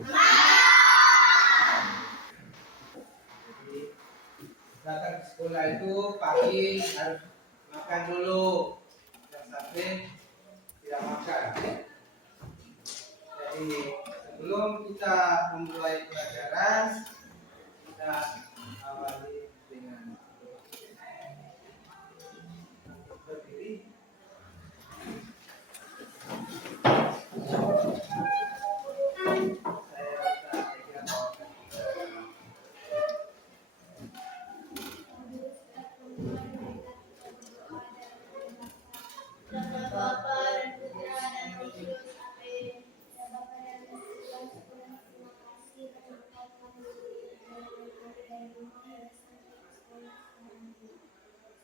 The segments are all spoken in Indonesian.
Jadi datang ke sekolah itu pagi harus makan dulu, jangan sampai tidak makan. Jadi sebelum kita memulai pelajaran, kita awali dengan berdiri.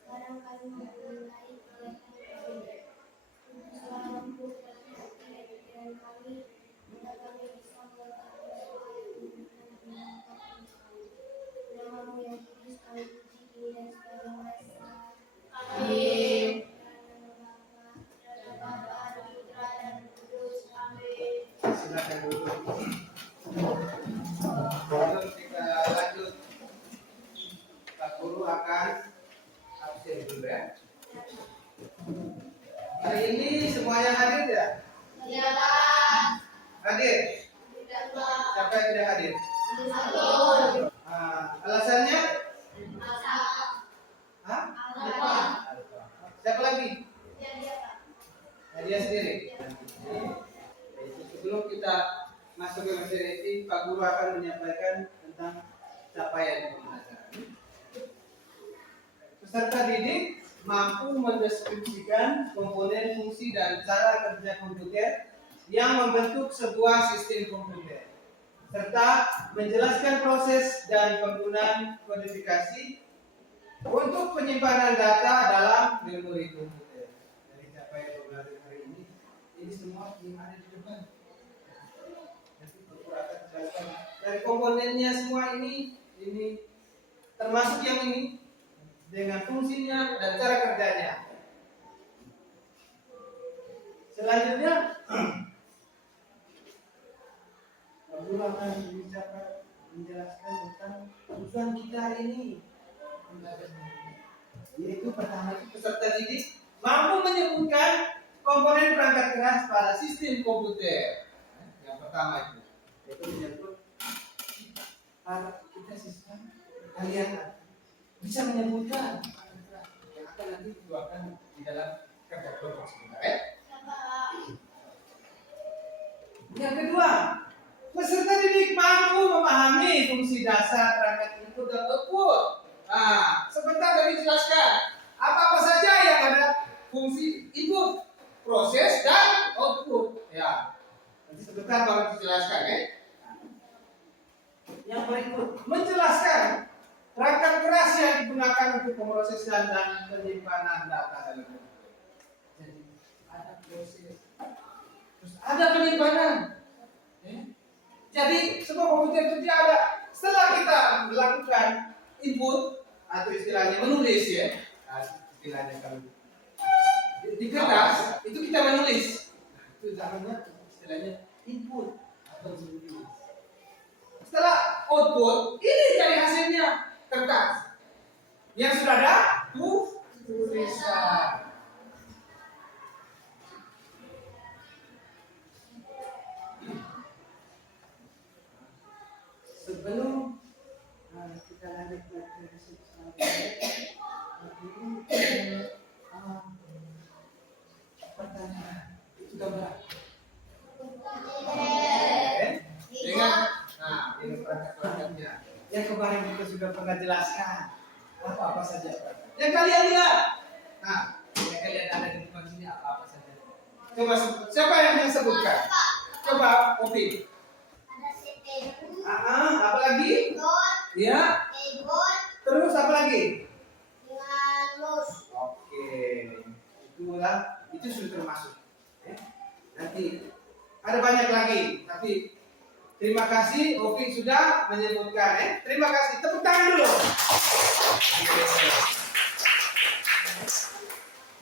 Sekarang kami memulai kegiatan untuk selalu mampu dan pikiran kami agar kami bisa melakukan sesuatu yang bermanfaat bagi namamu yang kudus kami puji kini dan segala masa. Amin. Bapa, Putra dan Kudus. Amin. Silakan duduk. Sebelum kita lanjut, Pak Guru akan absen dulu ya. Hari ini semuanya hadir ya? Ya, Pak. Hadir? Tidak, Pak. Siapa yang tidak hadir? Satu. Alasannya? Masa. Hah? Alfa. Siapa lagi? Ya, dia, Pak. Dia sendiri. Sebelum kita masuk ke materi ini, Pak Guru akan menyampaikan tentang capaian pembelajaran. Peserta didik mampu mendeskripsikan komponen, fungsi, dan cara kerja komputer yang membentuk sebuah sistem komputer, serta menjelaskan proses dan penggunaan kodifikasi untuk penyimpanan data dalam memori komputer. Dari capaian pembelajaran hari ini semua yang ada di depan. Nanti Guru akan jelaskan dari komponennya semua ini termasuk yang ini dengan fungsinya dan cara kerjanya. Selanjutnya, Guru akan menjelaskan tentang tujuan kita hari ini. Yaitu pertama itu peserta didik mampu menyebutkan komponen perangkat keras pada sistem komputer. Yang pertama itu yaitu menyebut kita sistem kalian bisa menyebutkan yang akan nanti dituangkan di dalam kerja kelompok sebentar ya. Yang kedua, peserta didik mampu memahami fungsi dasar perangkat input dan output. Nah, sebentar tadi jelaskan apa saja yang ada fungsi input, proses dan output. Ya, nanti sebentar baru dijelaskan ya. Yang berikut menjelaskan perangkat keras yang digunakan untuk pemrosesan dan penyimpanan data dalam komputer. Jadi ada proses, terus ada penyimpanan. Jadi sebuah komputer itu dia ada. Setelah kita melakukan input atau istilahnya menulis ya, istilahnya kalau di kertas itu kita menulis. Itu namanya istilahnya input atau menulis. Setelah output ini jadi hasilnya kertas yang sudah ada tulisan. Sebelum kita lanjut ke pertanyaan itu gambar dengan ini perangkat-perangkatnya yang kemarin kita sudah pernah jelaskan apa saja yang kalian lihat. Nah, yang kalian ada di depan sini apa saja. Coba siapa yang bisa sebutkan? Coba Opi. Ada CPU. Apa lagi? Ya. Terus apa lagi? Dengan mouse. Oke, itu sudah termasuk. Ya. Nanti ada banyak lagi, tapi terima kasih Ovi sudah menyebutkan. Terima kasih, tepuk tangan dulu.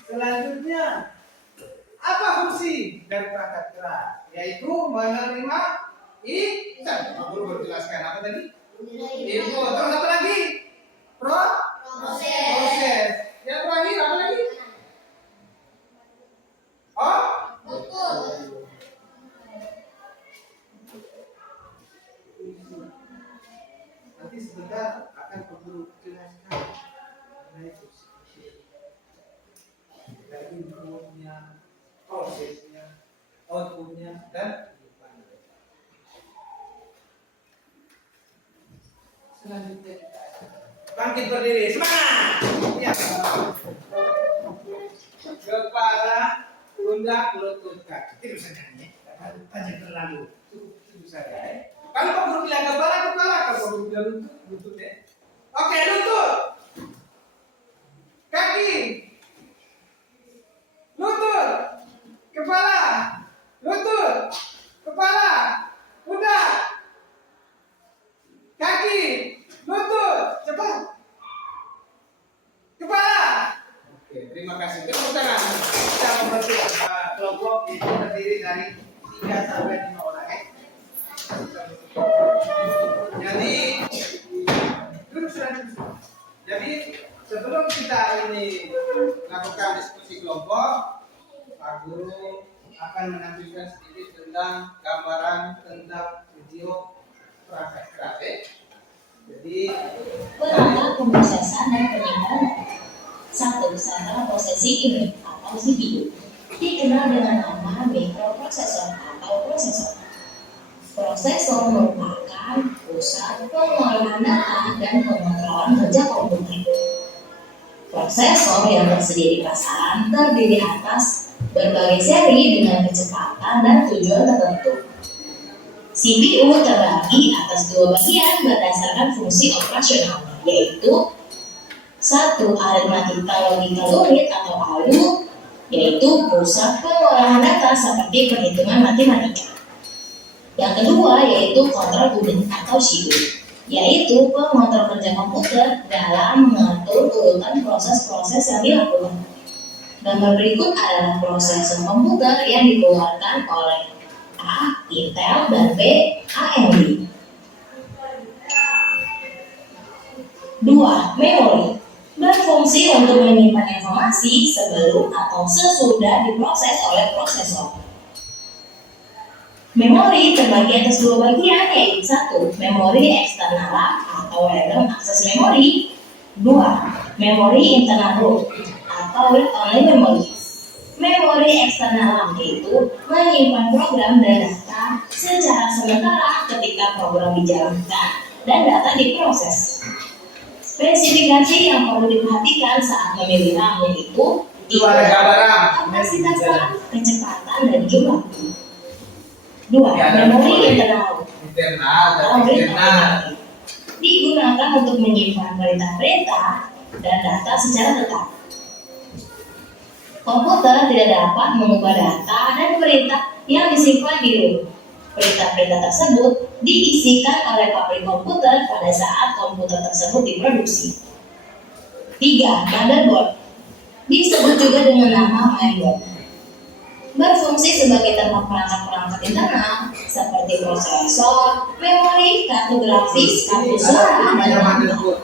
Selanjutnya, apa fungsi dari perangkat keras? Yaitu menerima Pak Guru baru jelaskan apa tadi? Input. Terus apa lagi? Proses. Yang terakhir apa lagi? Oh, nanti sebentar akan Pak Guru jelaskan mengenai substitusi. Dari inputnya, prosesnya, outputnya, dan selanjutnya kita bangkit berdiri, semangat! Ya. Kepala, pundak, lutut, kaki. Itu bisa nyanyi. Tanya terlalu. Cukup saja. Kalau Pak Guru bilang kepala, kepala. Kalau Pak Guru bilang lutut, lutut ya. Oke, lutut. Kaki. Lutut. Kepala. Lutut. Kepala. Pundak. Kaki. Lutut. Cepat. Kepala. Oke, terima kasih. Tepuk tangan. Kita membentuk kelompok itu terdiri dari 3 sampai 5 orang. Jadi, duduk sudah. Jadi, sebelum kita ini lakukan diskusi kelompok, Pak Guru akan menampilkan sedikit tentang gambaran tentang video perangkat grafik. Jadi, perangkat pemrosesan dan penyimpanan data. 1. Central Processing Unit atau CPU, dikenal dengan nama mikroprosesor atau prosesor. Prosesor merupakan pusat pengolahan data dan pengontrolan kerja komputer. Prosesor yang tersedia di pasaran terdiri atas berbagai seri dengan kecepatan dan tujuan tertentu. CPU terbagi atas 2 bagian berdasarkan fungsi operasionalnya, yaitu 1. Arithmetical Logical Unit atau ALU, yaitu pusat pengolahan data seperti perhitungan matematika. Yang kedua yaitu Control Unit atau CPU, yaitu pengontrol kerja komputer dalam mengatur urutan proses-proses yang dilakukan. Gambar berikut adalah prosesor komputer yang dikeluarkan oleh A. Intel dan B. AMD. 2. Memori berfungsi untuk menyimpan informasi sebelum atau sesudah diproses oleh prosesor. Memori terbagi atas 2 bagian, yaitu 1. Memori eksternal atau random access memory. 2. Memori internal root atau read-only memory. Memori eksternal yaitu menyimpan program dan data secara sementara ketika program dijalankan dan data diproses. Spesifikasi yang perlu diperhatikan saat memilih RAM yaitu kapasitas RAM, kecepatan, dan jumlah. 2. Memori internal digunakan untuk menyimpan perintah-perintah dan data secara tetap. Komputer tidak dapat mengubah data dan perintah yang disimpan di RAM. Perintah-perintah tersebut diisikan oleh pabrik komputer pada saat komputer tersebut diproduksi. 3. Motherboard disebut juga dengan nama mainboard. Berfungsi sebagai tempat perangkat-perangkat internal seperti prosesor, memori, kartu grafis, kartu suara, dan lampu.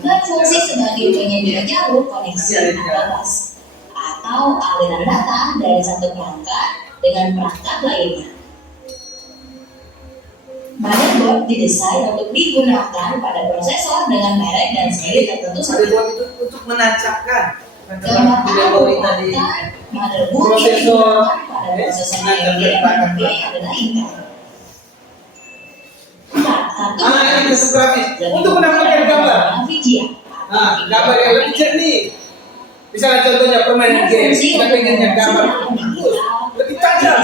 Berfungsi sebagai penyedia jalur koneksi atau bus atau aliran data dari satu perangkat dengan perangkat lainnya. Motherboard didesain untuk digunakan pada prosesor dengan merek dan seri tertentu. Motherboard itu untuk menancapkan Gambar tadi motherboard prosesor pada prosesor AMD dan B adalah Intel. 4. Kartu ini grafis untuk menampilkan gambar. VGA. Gambar yang lebih jernih. Misalnya contohnya permainan game, kita pengennya gambar lebih tajam.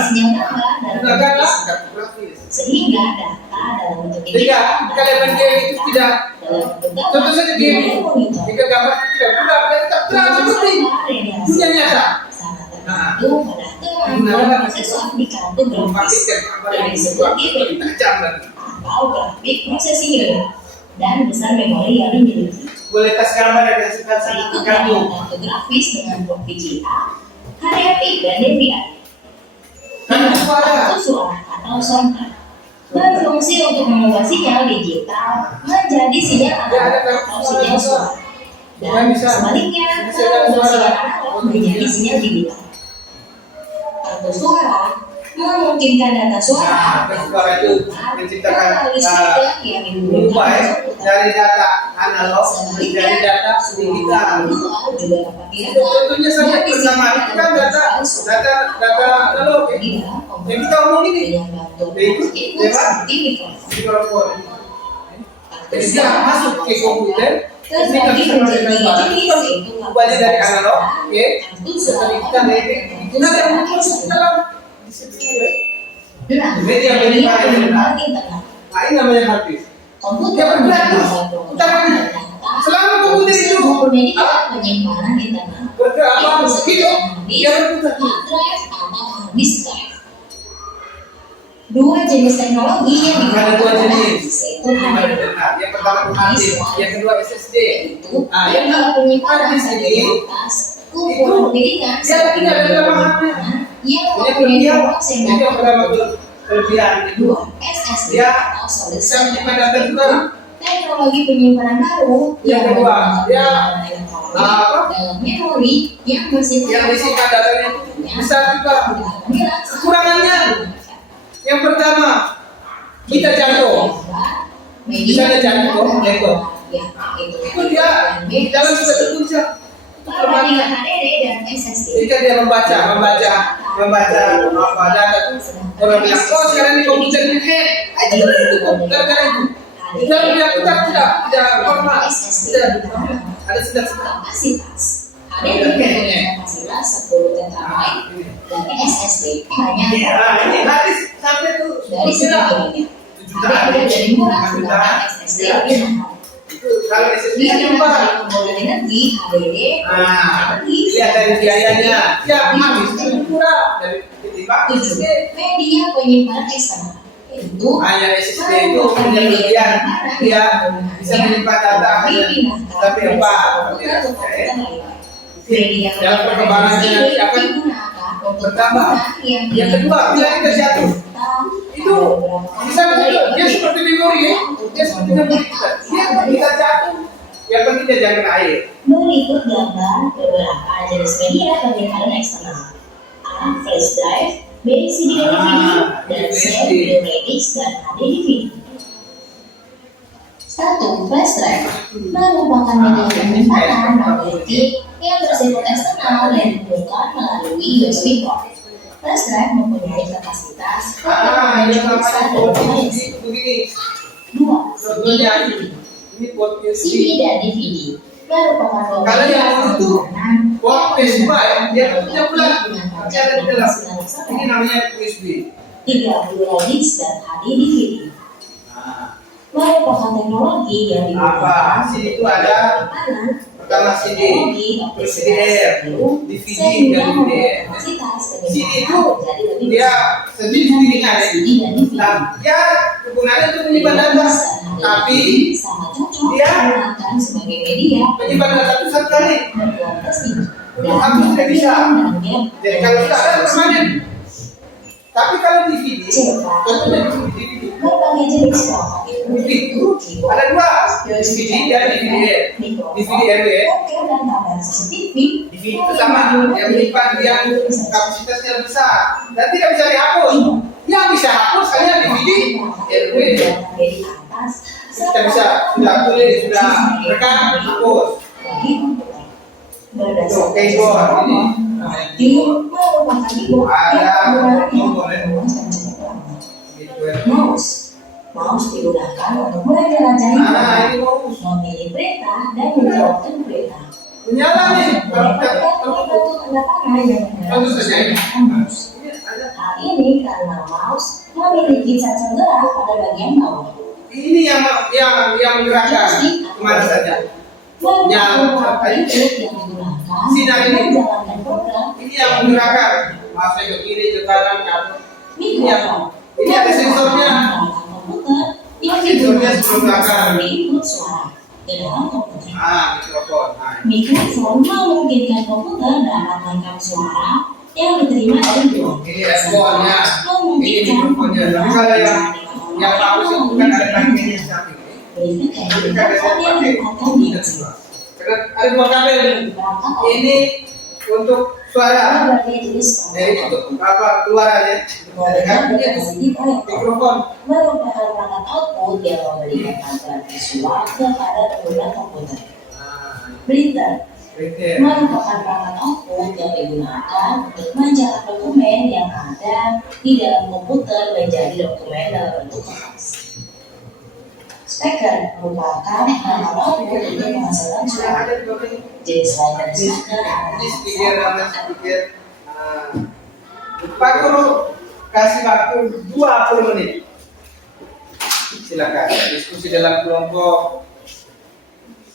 Sehingga data dalam bentuk Jika kalian main game itu tidak, tentu saja game jika gambar tidak bulat dan tetap terang seperti dunia nyata. Itu pada kemampuan prosesor di kartu grafis yang disebut GPU atau graphic processing unit dan besar memori yang dimiliki. Boleh tes gambar yang dihasilkan Berikut kartu. kartu grafis dengan blok VGA, HDMI, dan DVI. Kartu suara. Kartu suara atau soundcard berfungsi untuk mengubah sinyal digital menjadi sinyal analog atau sinyal suara. Dan sebaliknya, mengubah sinyal analog menjadi sinyal digital. Kartu suara memungkinkan data suara suara itu menciptakan yang mengubah dari data analog menjadi data digital. juga dapat Tentunya saja bersama itu kan data analog ya. Yang kita omong ini itu lewat mikrofon. Jadi dia masuk ke komputer. Ini kan bisa menghasilkan suara. Itu ubahnya dari analog, oke? Setelah kita kita yang masuk dalam media internet. Nah, ini namanya hard disk. Komputer Selama komputer itu penyimpanan internet bergerak apa? Itu dia berputar. hard drive atau hard disk drive. Dua jenis teknologi yang Ada dua digunakan jenis. yaitu hard disk Yang pertama itu hard disk, yang kedua SSD. itu Nah, yang yang penyimpanan hard disk pada ini atas kumpulan piringan dia tidak ada kelemahannya. yang Punya mempunyai kelebihan. informasi Jadi yang pertama kelebihan itu dua SSD dia atau solid bisa state. menyimpan data juga. Teknologi penyimpanan baru Yang kedua, dia elektronik dalam memori yang bersifat Yang disimpan datanya itu besar juga. Kekurangannya yang pertama kita jatuh. Misalnya jatuh. Itu dia dalam juga terguncang. Perbandingan HDD dan SSD. Jika dia membaca apa data itu orang bilang, oh sekarang ini komputernya hack. Itu gara-gara itu. Tidak punya putar tidak normal. Tidak ada sedang. Kapasitas HDD mempunyai kapasitas 10 terabyte dan SSD hanya Ini habis sampai tuh dari segi harganya. HDD lebih murah sedangkan SSD lebih mahal. Itu kalau SSD Jika itu dari Pak. penggunaan energi HDD Lihat dari biayanya. Ya, habis itu murah dari ketimbang 7. SSD. Media penyimpanan eksternal yaitu Hanya SSD itu punya kelebihan dia bisa menyimpan data hanya tapi apa? Media Dalam perkembangannya nanti akan bertambah. Yang kedua, bila kita jatuh, itu bisa dia seperti memori ya, dia seperti memori kita. Dia kita jatuh, yang penting dia jangan kena air. Berikut gambar beberapa jenis media penyimpanan eksternal. A. Flash drive, B. CD dan DVD, dan C. Video remix dan HD DVD. 1. Flash drive merupakan media penyimpanan magnetik yang bersifat eksternal dan dihubungkan melalui USB port. Flash drive mempunyai kapasitas Yang namanya port yang USB begini. 2. Sebetulnya ini port CD USB. dan DVD merupakan Kalau yang dulu tuh port PS2 ya, dia punya bulan. Tapi ada di dalam. Ini namanya USB. 32 disc dan HD DVD merupakan teknologi yang digunakan Apa? Sini itu ada pertama CD, terus CD-R, DVD dan DVD. CD itu dia sedih ringan ya. Nah, ya kegunaannya untuk menyimpan data, tapi sangat cocok dia digunakan sebagai media menyimpan data itu satu kali. berkualitas tinggi Untuk aku tidak bisa. Jadi kalau kita ada permanen. Tapi kalau DVD, contohnya DVD, berbagai jenis perangkat itu ada dua, DVD dan DVD. DVD RW. dan kamera CCTV DVD itu sama, yang menyimpan yang kapasitasnya besar dan tidak bisa dihapus. Yang bisa hapus hanya DVD RW. Kita bisa sudah tulis, sudah rekam, hapus. Untuk keyboard ini. Mouse digunakan untuk menjelajahi Nah, ini mau memilih perintah dan menjawabkan perintah. menyala nih. Kalau kita Membantu tanda tangan yang Tentu saja. menggunakan mouse. Hal ini karena mouse memiliki sensor gerak pada bagian bawah. Ini yang menggerakkan kemana saja. Beberapa input yang digunakan Sinar ini. menjalankan program Ini yang menggerakkan. Masuk ke kiri, ke kanan, ke atas. mikrofon. Ini ada sensornya. Komputer yang Sensornya digunakan sebelum belakang. sebagai input suara ke dalam komputer. Mikrofon. Nah, Mikrofon memungkinkan komputer dapat merekam suara yang diterima dari luar. ini responnya. Ini Memungkinkan mikrofonnya. Tapi kalau yang yang bagus itu bukan ada bagian yang samping ini. Berikan hadiah yang akan dijual. Karena ada dua kabel ini untuk suara. Berbagai jenis Jadi untuk apa keluarannya? Kan itu mikrofon. merupakan perangkat output yang memberikan tampilan visual kepada pengguna komputer. Printer Printer. merupakan perangkat output yang digunakan untuk mencetak dokumen yang ada di dalam komputer menjadi dokumen dalam bentuk kertas. Speaker merupakan perangkat output untuk menghasilkan suara. Ada dua ini. Jenis lain dari speaker Ini speaker namanya speaker. Pak Guru kasih waktu 20 menit. Silakan diskusi dalam kelompok.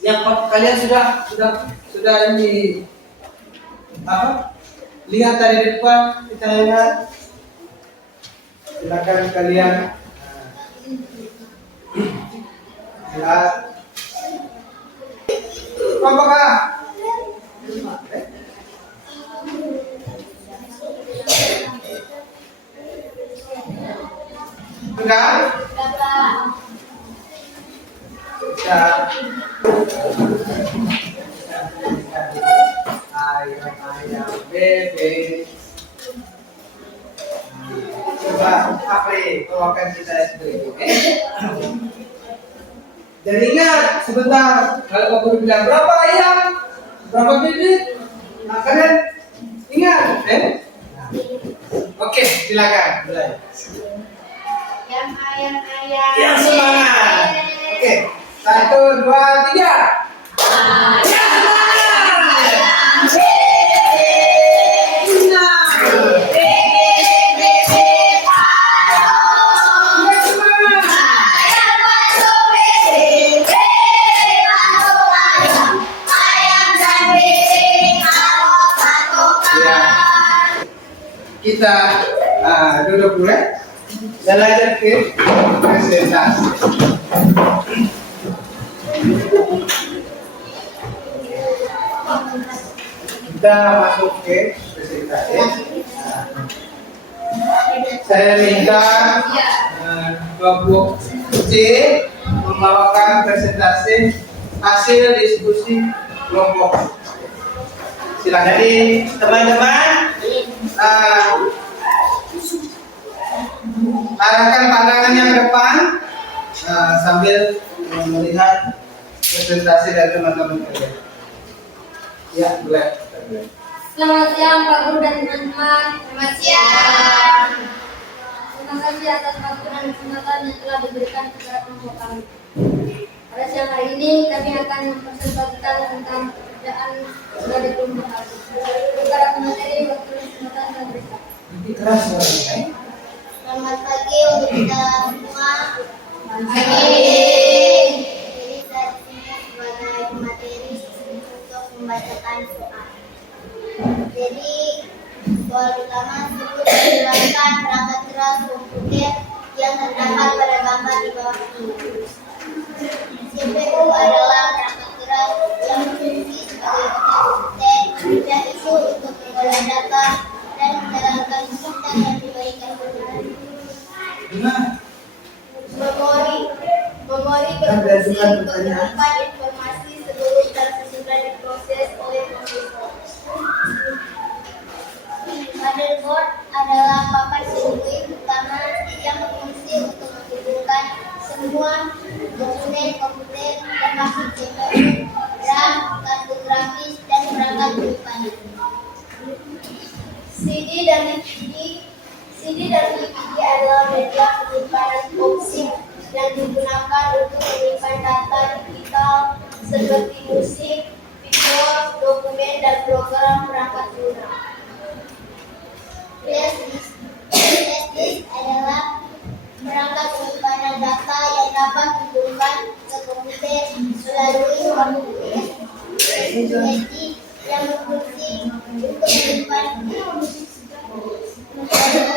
Yang kalian sudah ini apa? Lihat dari depan kita lihat. Silakan kalian lihat. Apakah? Sudah? Sudah. Ayam bebek. Coba Apri keluarkan kita berikut. Dan ingat sebentar kalau kamu bilang berapa ayam, berapa bebek, nah, kalian ingat, Oke, silakan mulai. Ayam. Ya semangat. Oke, 1, 2, 3. Kita duduk dulu dan lanjut ke presentasi. Kita masuk ke presentasi. Saya minta kelompok C membawakan presentasi hasil diskusi kelompok. Silakan. Jadi teman-teman arahkan pandangannya ke depan sambil melihat presentasi dari teman-teman kalian. Ya, boleh. Selamat siang Pak Guru dan teman-teman. Selamat siang. Terima kasih atas waktu dan kesempatan yang telah diberikan kepada kelompok kami. Pada siang hari ini kami akan mempresentasikan tentang pekerjaan sebagai kelompok kami. Kepada materi waktu dan kesempatan yang diberikan. Lebih keras suaranya. Selamat pagi untuk kita semua. Selamat pagi. Jadi saya disini sebagai materi untuk membacakan soal. Jadi soal pertama sebut menjelaskan perangkat keras komputer yang terdapat pada gambar di bawah ini. CPU adalah perangkat keras yang berfungsi sebagai otak komputer dan itu untuk mengolah data dan menjalankan sistem yang diberikan komputer. Memori berfungsi untuk menyimpan informasi sebelum tersusun dan diproses oleh komputer. Motherboard adalah papan sirkuit utama yang berfungsi untuk menghubungkan semua komponen komputer termasuk CPU, RAM, kartu grafis, dan perangkat penyimpanan. CD dan DVD adalah media penyimpanan opsi yang digunakan untuk menyimpan data digital seperti musik, video, dokumen, dan program perangkat lunak. Flash disk adalah perangkat penyimpanan data yang dapat dihubungkan ke komputer melalui waktu SSD yang berfungsi untuk menyimpan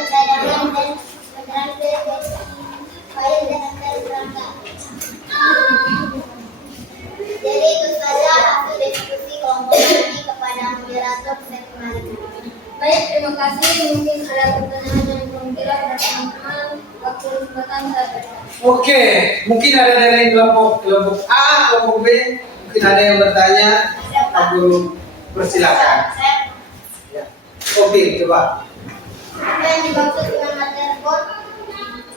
cadangan dan mentransfer file dan antar perangkat. Jadi itu saja hasil diskusi kelompok kami kepada moderator saya kemarin. Baik, terima kasih. Mungkin ada pertanyaan yang belum jelas dari teman-teman. waktu kesempatan saya. Oke, mungkin ada dari kelompok A, kelompok B, mungkin ada yang bertanya. Aku persilakan. Ya. Oke, coba. Apa yang dimaksud dengan motherboard?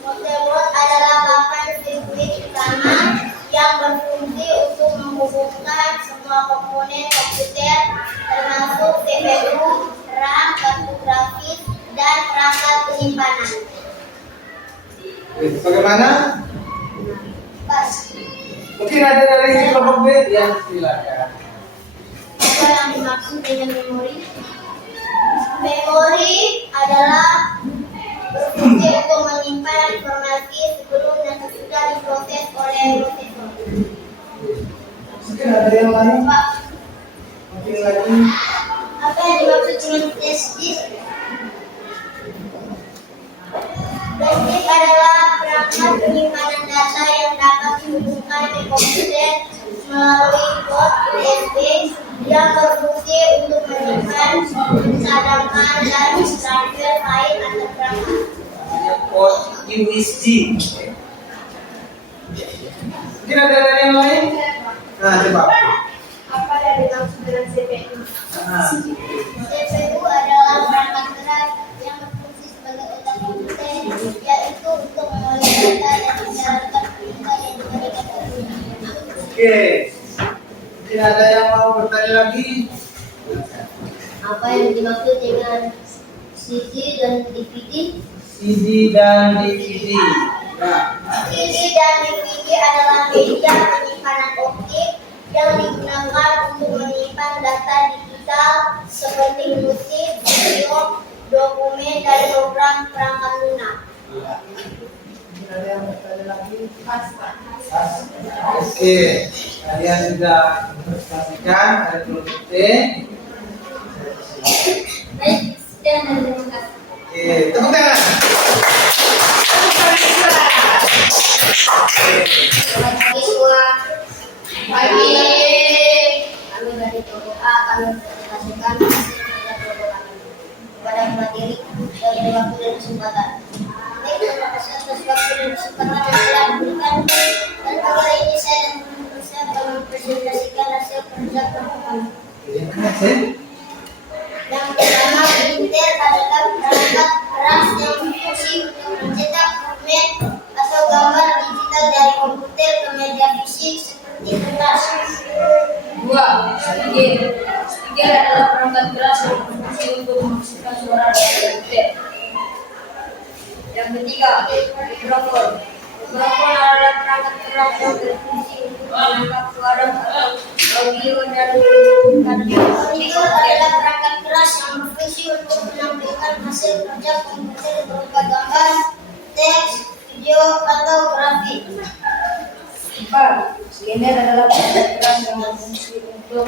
Motherboard adalah papan sirkuit utama yang berfungsi untuk menghubungkan semua komponen komputer termasuk CPU, RAM, kartu grafis, dan perangkat penyimpanan. Bagaimana? Pas. Mungkin ada dari kelompok B, ya silakan. Apa yang dimaksud dengan memori? Memori adalah berfungsi untuk menyimpan informasi sebelum dan sesudah diproses oleh prosesor. Mungkin ada yang lain? Pak, Mungkin lagi. apa yang dimaksud dengan flash disk? Flash disk adalah perangkat penyimpanan data yang dapat dihubungkan ke komputer melalui port USB yang berfungsi untuk menyimpan, mencatatkan, dan transfer file antar perangkat. Port USB. Mungkin ada dari yang lain? Nah, coba. Apa yang dimaksud dengan CPU? Nah, CPU adalah perangkat keras yang berfungsi sebagai otak komputer, yaitu untuk mengolah data dan menjalankan perintah yang diberikan olehnya. oke. Mungkin ada yang mau bertanya lagi? Apa yang dimaksud dengan CD dan DVD? CD dan DVD. Nah, CD dan DVD adalah media penyimpanan optik yang digunakan untuk menyimpan data digital seperti musik, video, dokumen, dan program perangkat lunak. mungkin ada yang bertanya lagi? Oke, kalian sudah presentasikan ada kelompok T. Baik, sekian dan terima kasih. Oke, tepuk tangan. Selamat pagi semua. Pagi. Kami dari kelompok A akan mempresentasikan hasil kerja kelompok kami kepada materi dari waktu dan kesempatan. Baik, terima kasih atas waktu dan kesempatan yang telah diberikan. Dan kali ini saya dan teman-teman saya akan mempresentasikan hasil kerja kelompok kami. Yang pertama, printer adalah perangkat keras yang berfungsi untuk mencetak dokumen atau gambar digital dari komputer ke media fisik seperti kertas. Dua, speaker. Speaker adalah perangkat keras yang berfungsi untuk menghasilkan suara dari komputer. Yang ketiga, mikrofon. Mikrofon adalah perangkat keras yang berfungsi untuk menangkap suara atau audio dan mengirimkannya ke Monitor komputer. adalah perangkat keras yang berfungsi untuk menampilkan hasil kerja komputer berupa gambar, teks, video, atau grafik. Empat, scanner adalah perangkat keras yang berfungsi untuk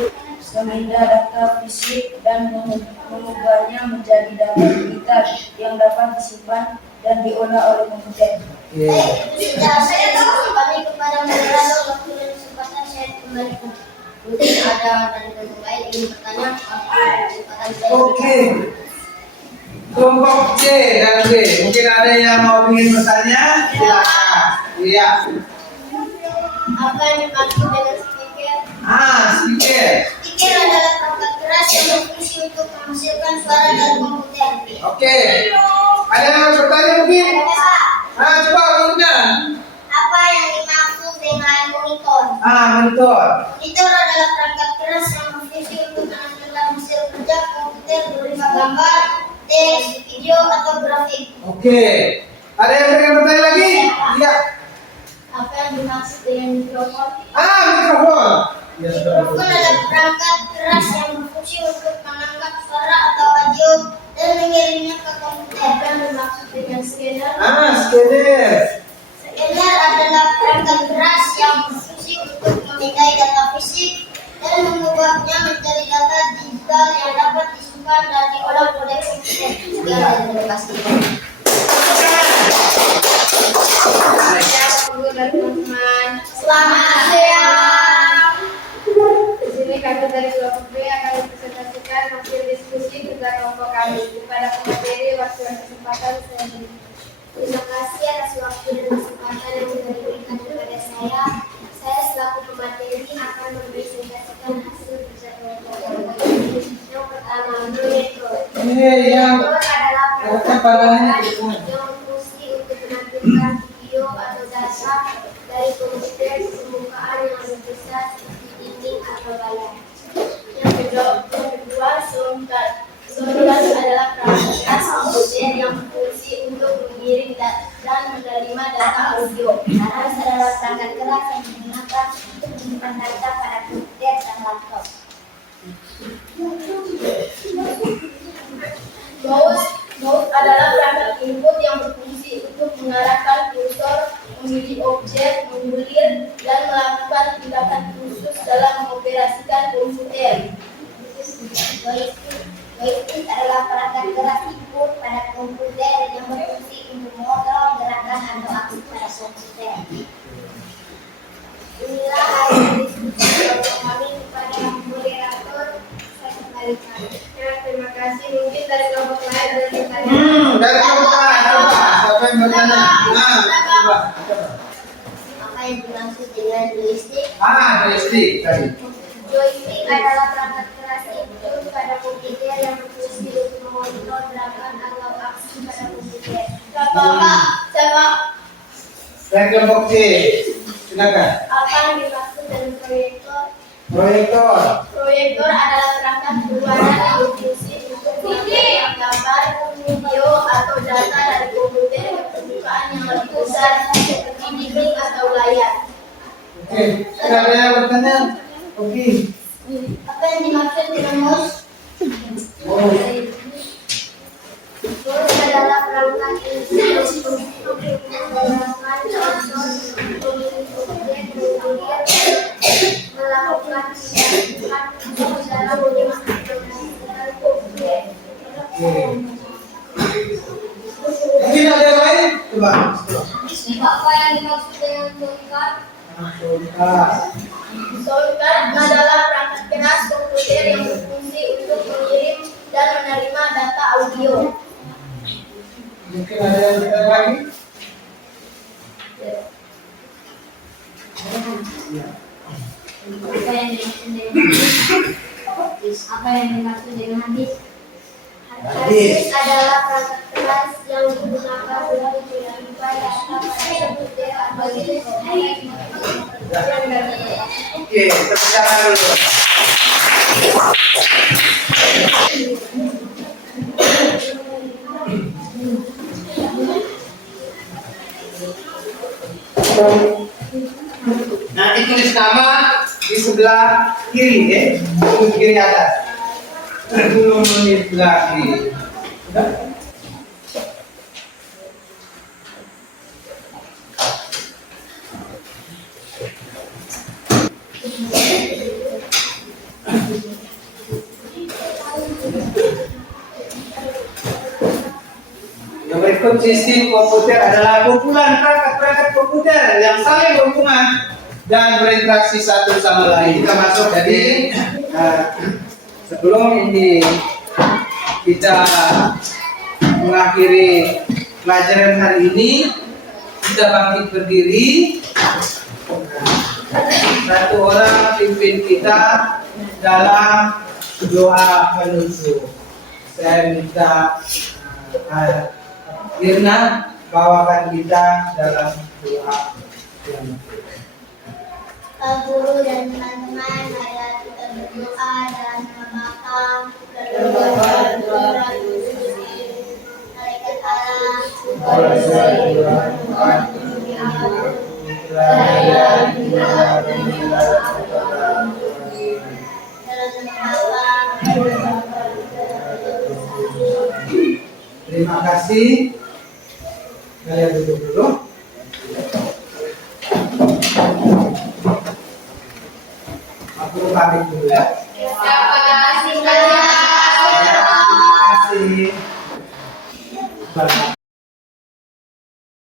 memindah data fisik dan mengubahnya menjadi data digital yang dapat disimpan dan diolah oleh komputer. Baik, itu sudah saya diskusi kami kepada moderator waktu dan kesempatan saya kembalikan. Mungkin ada dari kelompok lain yang ingin bertanya, waktu dan kesempatan saya. Oke. Kelompok C dan B. Mungkin ada yang mau ingin bertanya? Silakan. Iya. Apa yang dimaksud dengan speaker? Speaker. Speaker adalah perangkat keras yang berfungsi untuk menghasilkan suara dari komputer. Oke. Ada yang mau bertanya mungkin? Pak, Coba Bunda. apa yang dimaksud dengan monitor? Monitor. Monitor adalah perangkat keras yang berfungsi untuk menampilkan hasil kerja komputer berupa gambar, teks, video, atau grafik. Oke. Ada yang ingin bertanya lagi? Iya. Apa yang dimaksud dengan mikrofon? Mikrofon. Ya, sudah Mikrofon betul. adalah perangkat keras yang berfungsi untuk menangkap suara atau audio dan mengirimnya ke komputer. Apa yang dimaksud dengan scanner? Scanner. Scanner adalah perangkat keras yang berfungsi untuk memindai data fisik dan mengubahnya menjadi data digital yang dapat disimpan dan diolah oleh komputer. Sekian dan terima kasih. Teman-teman, Selamat siang. di sini kami dari kelompok B akan mempresentasikan hasil diskusi kerja kelompok kami kepada pemateri waktu dan kesempatan saya beri. Terima kasih atas waktu dan kesempatan yang sudah diberikan kepada saya selaku pemateri akan mempresentasikan hasil kerja kelompok. Yang pertama, proyektor. Yang Proyektor adalah kepalanya perangkat yang berfungsi untuk menampilkan video atau data dari komputer di permukaan yang lebih besar seperti dinding atau layar. Yang kedua, soundcard. Soundcard adalah perangkat komputer yang berfungsi untuk mengirim dan menerima data audio. Keras adalah perangkat keras yang digunakan untuk menyimpan data pada komputer dan laptop. Mouse adalah perangkat input yang berfungsi untuk mengarahkan kursor, memilih objek, menggulir, dan melakukan tindakan khusus dalam mengoperasikan komputer. Joystick adalah perangkat keras input pada komputer yang berfungsi untuk mengontrol gerakan atau aksi pada komputer. Inilah hasil diskusi kami kepada moderator. Saya kembalikan. Ya, terima kasih. Mungkin dari kelompok lain ada yang bertanya. dari kelompok lain, coba siapa yang bertanya? Coba. Apa yang dimaksud dengan joystick? Joystick tadi. Joystick adalah perangkat keras input pada komputer yang berfungsi untuk mengontrol gerakan atau aksi pada komputer. Siapa? Dari kelompok C, silakan. Apa yang dimaksud dengan proyektor? Proyektor. Proyektor adalah perangkat berwarna yang berfungsi untuk mengambil gambar, video, atau data dari komputer ke permukaan yang lebih besar seperti dinding atau layar. Oke, sudah ada yang bertanya? Oke. Apa yang dimaksud dengan mouse? Mouse adalah perangkat yang berfungsi untuk menggunakan cursor, memilih objek, mengulir, melakukan tindakan khusus dalam mengoperasikan komputer. Mungkin ada yang lain? Coba. Apa yang dimaksud dengan soundcard? Soundcard. Soundcard adalah perangkat keras komputer yang berfungsi untuk mengirim dan menerima data audio. Mungkin ada yang bertanya lagi? Apa yang dimaksud dengan hadis? Hadis adalah perangkat keras yang digunakan untuk menyimpan data pada komputer atau Oke, kita bicara dulu. Nah, ditulis nama di sebelah kiri, ya, di kiri atas. Sebelum di sebelah kiri. Sudah? Yang berikut sistem komputer adalah kumpulan perangkat-perangkat komputer yang saling berhubungan dan berinteraksi satu sama lain. Kita masuk jadi sebelum ini kita mengakhiri pelajaran hari ini, kita bangkit berdiri. Satu orang pimpin kita dalam doa penutup. Saya minta Irna bawakan kita dalam doa yang Pak Guru dan teman-teman, marilah kita berdoa dalam nama Bapa dan Putra dan Roh Kudus. Malaikat Allah, terima kasih. Kalian duduk dulu. Aku pamit dulu ya. terima kasih. Terima kasih.